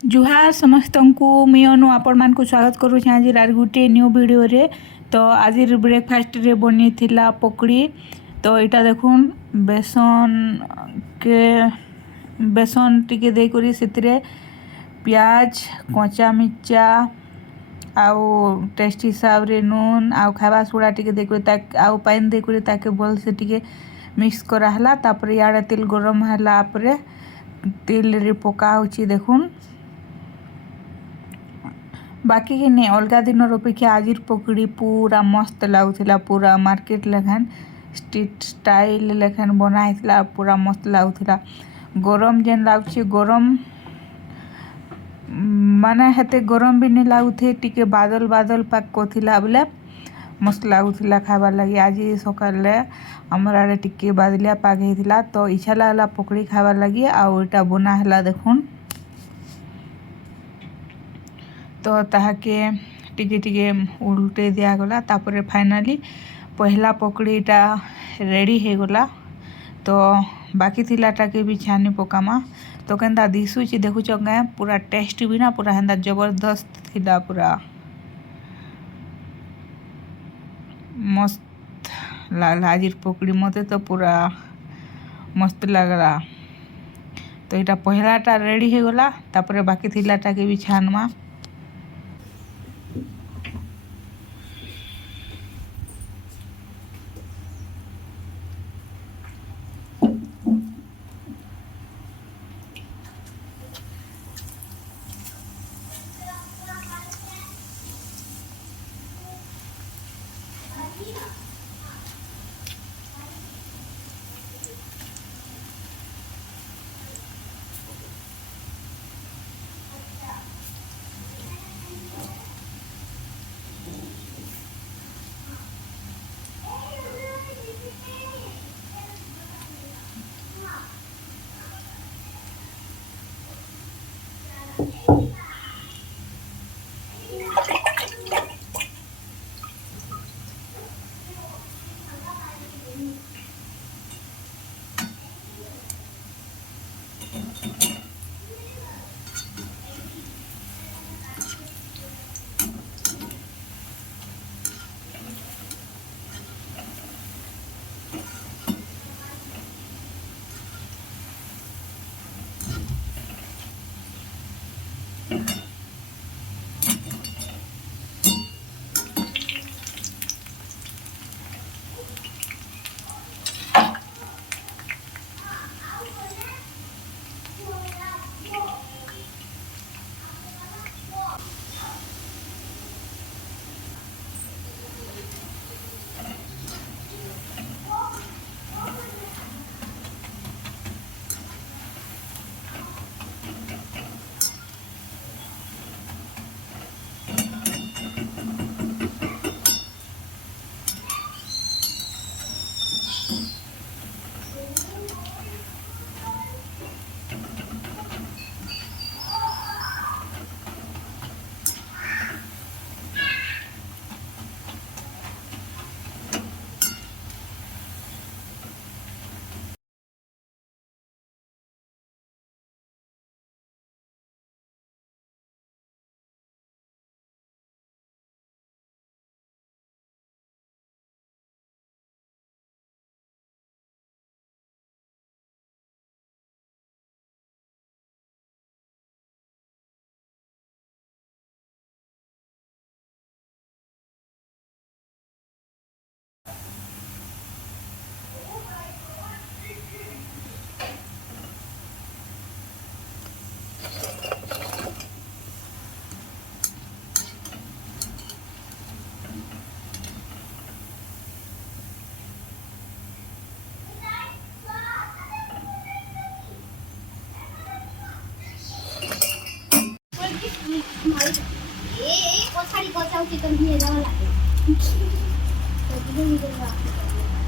जुहार समस्तंकु मुई अनु आपण मानकु स्वागत करूँ आज गोटे न्यू वीडियो रे। तो आज ब्रेकफास्ट रे बनी थिला पकड़ी। तो इटा देखुन बेसन टिके दे करी सितरे प्याज कच्चा मिर्चा आउ टेस्ट हिसाब रे नून आउ खावा सोडा टिके दे करी आउ पानी दे करी ताके भल से टिके मिक्स करा हला। तापर याडे तेल गरम हला परे तेल रे पका होची देखुन। बाकी कि नहीं अलगा दिन अपेक्षा आज पकड़ी पूरा मस्त लगुला, पूरा मार्केट लेखान स्ट्रीट स्टाइल लेखान बनाई पूरा मस्त लगुला। गरम जेन लगुच गरम माने हेते गरम भी नहीं लगुथे, टिके बादल बादल पाक कोथिला बोले मस्त लगुला खाबार लगी। आज सकाल आमर आड़े टिके बादलिया पाग होता तो इच्छा लगला पकड़ी खाबार लगी आउ इटा बना हला देखुन। तो ताहाके टिके टिके उल्टे दिया गला। तापरे फाइनाली पहला पकड़ीटा रेडी हो गला। तो बाकी थिलाटा के भी छानी पकामा। तो केंदा दिसुची देखुच गाय पूरा टेस्ट भी ना पूरा हेंदा जबरदस्त थिला, पूरा मस्त लागला आज पकड़ी मते तो पूरा मस्त लगला। तो इटा पहलाटा रेडी हो गला। तापरे बाकी थिलाटा के भी छानमा।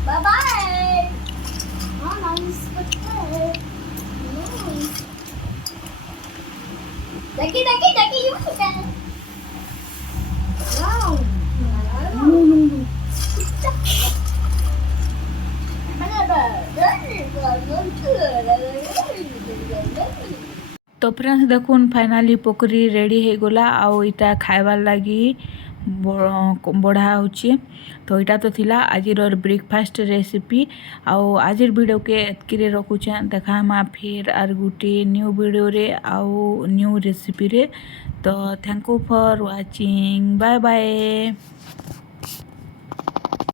Bye-bye. Oh, nice. Daki, you can. Wow. तो फ्रेंड्स देखुन फाइनाली पकरी रेडी हो गला आउ इटा खाइबार लगी बढ़ा होची। तो इटा तो थिला आजिर ब्रेकफास्ट रेसिपी आउ आजिर वीडियो के एतकी रखुचे। देखा फिर आर गुटे न्यू वीडियो रे आउ न्यू रेसिपी रे। तो thank you for watching, bye bye.